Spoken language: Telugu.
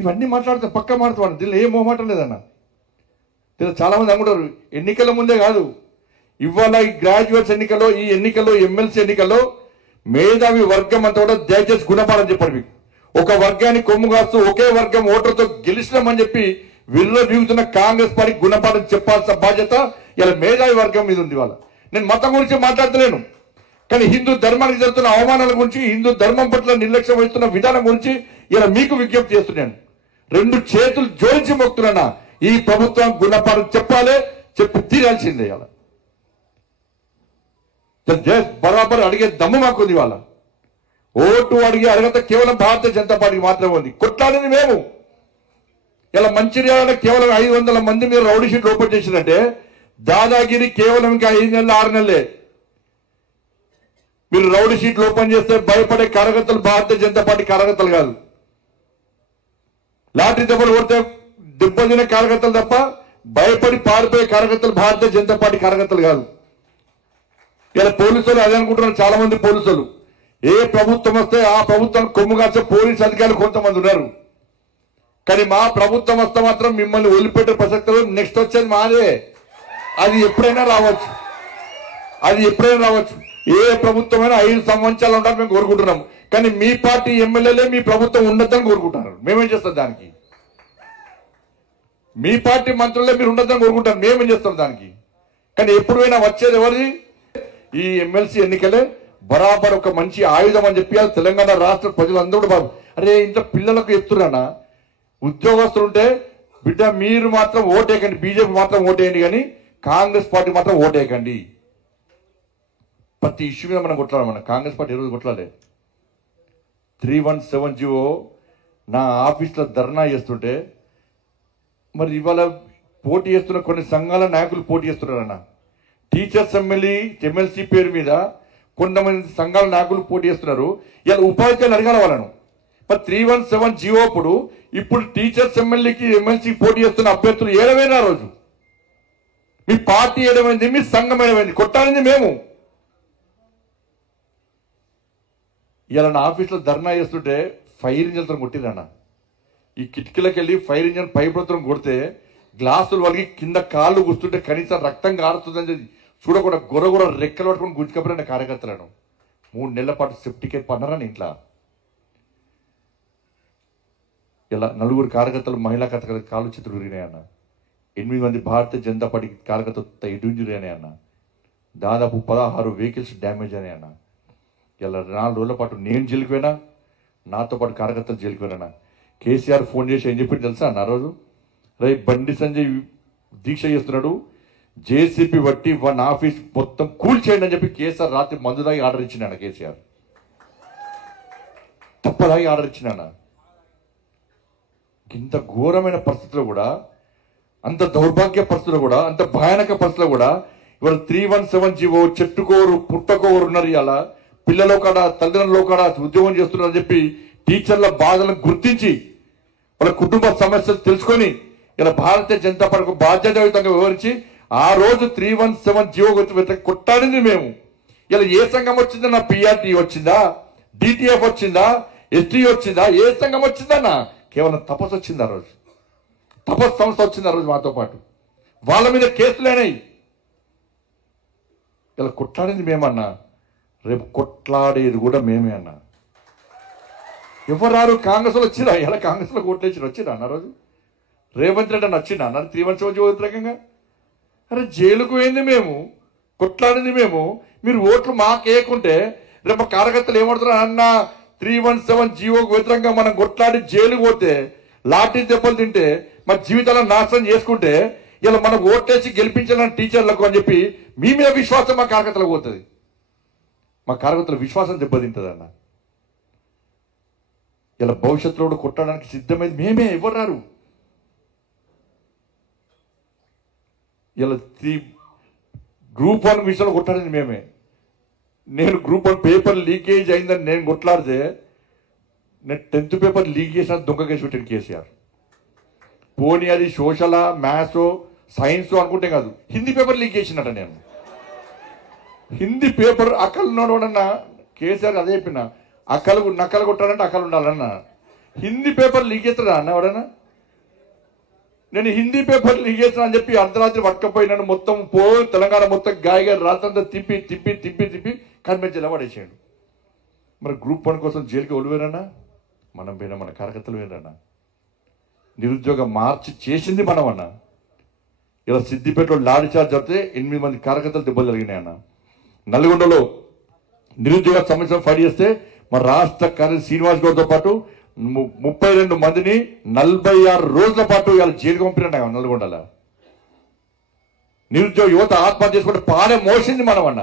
ఇవన్నీ మాట్లాడితే పక్క మాట్లాడుతాను, దీనిలో ఏం మొహమాటం లేదన్న. దీనిలో చాలామంది అనుకుంటారు ఎన్నికల ముందే కాదు, ఇవాళ ఈ గ్రాడ్యుయేట్స్ ఎన్నికల్లో, ఈ ఎన్నికల్లో, ఎమ్మెల్సీ ఎన్నికల్లో మేధావి వర్గం అంతా కూడా దయచేసి గుణపాఠం చెప్పండి. మీకు ఒక వర్గాన్ని కొమ్ము కాస్తూ ఒకే వర్గం ఓటర్తో గెలిచినామని చెప్పి విర్రవీగుతున్న కాంగ్రెస్ పార్టీ గుణపాఠం చెప్పాల్సిన బాధ్యత ఇలా మేధావి వర్గం మీద ఉంది. వాళ్ళ నేను మతం గురించి మాట్లాడతలేను, కానీ హిందూ ధర్మానికి జరుగుతున్న అవమానాల గురించి, హిందూ ధర్మం పట్ల నిర్లక్ష్యం వహిస్తున్న విధానం గురించి ఇలా మీకు విజ్ఞప్తి చేస్తున్నాను. 2 చేతులు జోడించి మొక్కుతున్నా, ఈ ప్రభుత్వం గుణపాఠం చెప్పాలి, చెప్పి తీరాల్సిందే. ఇలా బరాబర్ అడిగే దమ్ము మాకుంది. వాళ్ళ ఓటు అడిగే అర్హత కేవలం భారతీయ జనతా పార్టీకి మాత్రమే ఉంది. కొట్లాడింది మేము. ఇలా మంచిర్యాల కేవలం 500 మంది మీరు రౌడీ షీట్లు ఓపెన్ చేసిందంటే దాదాగిరి కేవలం ఇంకా 5 నెలలు 6 నెలలే. మీరు రౌడీ షీట్లు ఓపెన్ చేస్తే భయపడే కార్యకర్తలు భారతీయ జనతా పార్టీ కార్యకర్తలు కాదు. లాఠీ దెబ్బలు కొడితే దెబ్బతినే కార్యకర్తలు తప్ప భయపడి పారిపోయే కార్యకర్తలు భారతీయ జనతా పార్టీ కార్యకర్తలు కాదు. ఇలా పోలీసులు అదే అనుకుంటున్నారు చాలా మంది పోలీసులు. ఏ ప్రభుత్వం వస్తే ఆ ప్రభుత్వం కొమ్ము కాసే పోలీసు అధికారులు కొంతమంది ఉన్నారు. కానీ మా ప్రభుత్వం వస్తే మాత్రం మిమ్మల్ని వదిలిపెట్టే ప్రసక్తులు, నెక్స్ట్ వచ్చేది మాదే. అది ఎప్పుడైనా రావచ్చు, అది ఎప్పుడైనా రావచ్చు. ఏ ప్రభుత్వమైనా 5 సంవత్సరాలు ఉండాలని మేము కోరుకుంటున్నాం. కానీ మీ పార్టీ ఎమ్మెల్యేలే మీ ప్రభుత్వం ఉండద్దని కోరుకుంటున్నారు. మేమేం చేస్తాం దానికి? మీ పార్టీ మంత్రులే మీరు ఉండద్దని కోరుకుంటారు. మేమేం చేస్తాం దానికి? కానీ ఎప్పుడైనా వచ్చేది ఎవరిది? ఈ ఎమ్మెల్సీ ఎన్నికలే బరాబర్ ఒక మంచి ఆయుధం అని చెప్పి తెలంగాణ రాష్ట్ర ప్రజలందరూ కూడా అరే ఇంట్లో పిల్లలకు ఎత్తురానా, ఉద్యోగస్తులు ఉంటే బిడ్డ మీరు మాత్రం ఓటేయకండి, బీజేపీ మాత్రం ఓటేయండి, కానీ కాంగ్రెస్ పార్టీ మాత్రం ఓటేయకండి. ప్రతి ఇష్యూ మీద మనం కొట్లాడాలి. మన కాంగ్రెస్ పార్టీ ఈరోజు కొట్లాడే 3170 నా ఆఫీస్లో ధర్నా చేస్తుంటే, మరి ఇవాళ పోటీ చేస్తున్న కొన్ని సంఘాల నాయకులు పోటీ చేస్తున్నారన్న. టీచర్స్ ఎమ్మెల్సీ పేరు మీద కొంతమంది సంఘాల నాయకులు పోటీ చేస్తున్నారు. ఇలా ఉపాధ్యాయులు అడగాల వాళ్ళను. మరి 3170 ఇప్పుడు టీచర్స్ ఎమ్మెల్సీ పోటీ చేస్తున్న అభ్యర్థులు ఏడమైనా రోజు మీ పార్టీ ఏడమైంది, మీ సంఘం ఏడమైంది, కొట్టాలింది మేము. ఇలా నా ఆఫీస్లో ధర్నా చేస్తుంటే ఫైర్ ఇంజన్తో కొట్టిందన్న. ఈ కిటికీలకు వెళ్ళి ఫైర్ ఇంజన్ పైపులతో కొడితే గ్లాసులు వాళ్ళకి కింద కాళ్ళు కూర్చుంటే కనీసం రక్తం కారుతుందని చూడకుండా గొరగొర రెక్కలు పట్టుకుని గుంజుకపోయిన కార్యకర్తలను 3 నెలల పాటు సెప్టికేట్ పన్నారని ఇంట్లో. ఇలా 4 కార్యకర్తలు మహిళా కార్యకర్తలు కాళ్ళు చేతులు విరిగినాయన్న. 8 మంది భారతీయ జనతా పార్టీ కార్యకర్తలు ఇంజురీ అన్న. దాదాపు 16 వెహికల్స్ డ్యామేజ్ అయ్యాయన్న. ఇలా 4 రోజుల పాటు నేను జైలుకి పోయినా, నాతో పాటు కార్యకర్తలు జైలుకి పోయినా. కేసీఆర్ ఫోన్ చేసి ఏం చెప్పింది తెలుసా అన్న? ఆ రోజు రేపు బండి సంజయ్ దీక్ష చేస్తున్నాడు, జేసీపీ బట్టి 1 ఆఫీస్ మొత్తం కూల్ చేయండి అని చెప్పి కేసీఆర్ రాత్రి మందు దాగి ఆర్డర్ ఇచ్చినాడు. కేసీఆర్ తప్పదాగి ఆర్డర్ ఇచ్చినాడు. ఇంత ఘోరమైన పరిస్థితుల్లో కూడా, అంత దౌర్భాగ్య పరిస్థితుల్లో కూడా, అంత భయానక పరిస్థితుల్లో కూడా ఇవాళ 3170 చెట్టుకోరు పుట్టకోరు ఉన్నారు. ఇవాళ పిల్లలు కాడ, తల్లిదండ్రులు కాడ ఉద్యోగం చేస్తున్నారని చెప్పి టీచర్ల బాధలను గుర్తించి వాళ్ళ కుటుంబ సమస్యలు తెలుసుకొని ఇలా భారతీయ జనతా పార్టీకి బాధ్యతాయుతంగా వివరించి ఆ రోజు 3170 కొట్టాడింది మేము. ఇలా ఏ సంఘం వచ్చిందన్నా? పిఆర్టీ వచ్చిందా, డిటిఎఫ్ వచ్చిందా, ఎస్టీ వచ్చిందా? ఏ సంఘం వచ్చిందన్నా? కేవలం తపస్సు వచ్చింది ఆ రోజు. తపస్సు సంస్థ వచ్చింది ఆ రోజు మాతో పాటు. వాళ్ళ మీద కేసులేనాయి. ఇలా కొట్లాడింది మేమన్నా, రేపు కొట్లాడేది కూడా మేమే అన్నా. ఎవరు కాంగ్రెస్లో వచ్చిరా? ఇలా కాంగ్రెస్లో ఓట్లేసి వచ్చిరా అన్న రోజు? రేవంత్ రెడ్డి అని వచ్చిందా అన్నారు 3170 వ్యతిరేకంగా? అరే జైలుకు పోయింది మేము, కొట్లాడింది మేము. మీరు ఓట్లు మాకేకుంటే రేపు కార్యకర్తలు ఏమంటున్నారు అన్న? 3170 వ్యతిరేకంగా మనం కొట్లాడి జైలుకు పోతే, లాఠీ దెబ్బలు తింటే, మన జీవితాలను నాశనం చేసుకుంటే ఇలా మనం ఓట్లేసి గెలిపించాలని టీచర్లకు అని చెప్పి మీ మీద విశ్వాసం మా కార్యకర్తలకు పోతుంది. మా కార్యకర్తల విశ్వాసం దెబ్బతింటుంది అన్న. ఇలా భవిష్యత్తులో కూడా కొట్టడానికి సిద్ధమైంది మేమే. ఎవరు రారు? ఇలా గ్రూప్ 1 విషయంలో కొట్టాడింది మేమే. నేను గ్రూప్ 1 పేపర్ లీకేజ్ అయిందని నేను కొట్లాడితే, నేను 10th పేపర్ లీక్ చేసిన దొంగ కేసు పెట్టాను కేసీఆర్. పోనీ అది సోషలా, మ్యాథ్స్, సైన్స్ అనుకుంటే కాదు, హిందీ పేపర్ లీక్ చేసినట్ట నేను. హిందీ పేపర్ అక్కలు ఉన్నాడన్నా కేసీఆర్ అదే చెప్పిన, నక్కలు కొట్టాలంటే అక్కలు ఉండాలన్నా. హిందీ పేపర్ లీక్ చేస్తాడా అన్న ఎవడన్నా? నేను హిందీ పేపర్ లీక్ చేస్తున్నా అని చెప్పి అర్ధరాత్రి పట్టుకపోయినాను. మొత్తం తెలంగాణ మొత్తం గాయగా రాత్రంతా తిప్పి తిప్పి తిప్పి తిప్పి కనిపించేలా పడేసాడు. మరి గ్రూప్ 1 కోసం జైలుకి ఒలివేరన్నా? మనం పోయినా, మన కార్యకర్తలు పోయినన్నా? నిరుద్యోగం మార్చి చేసింది మనం అన్న. ఇలా సిద్దిపేటలో లారీ చార్జ్ జరిగితే 8 మంది కార్యకర్తలు దెబ్బలు జరిగినాయి అన్న. నల్గొండలో నిరుద్యోగ సమస్యను ఫైట్ చేస్తే మన రాష్ట్ర కార్యదర్శి శ్రీనివాస్ గౌడ్తో పాటు 32 మందిని 46 రోజుల పాటు ఇవాళ జైలుకి పంపినట్టు నల్గొండలో. నిరుద్యోగ యువత ఆత్మహత్య చేసుకుంటే పాడే మోసింది మనం అన్న.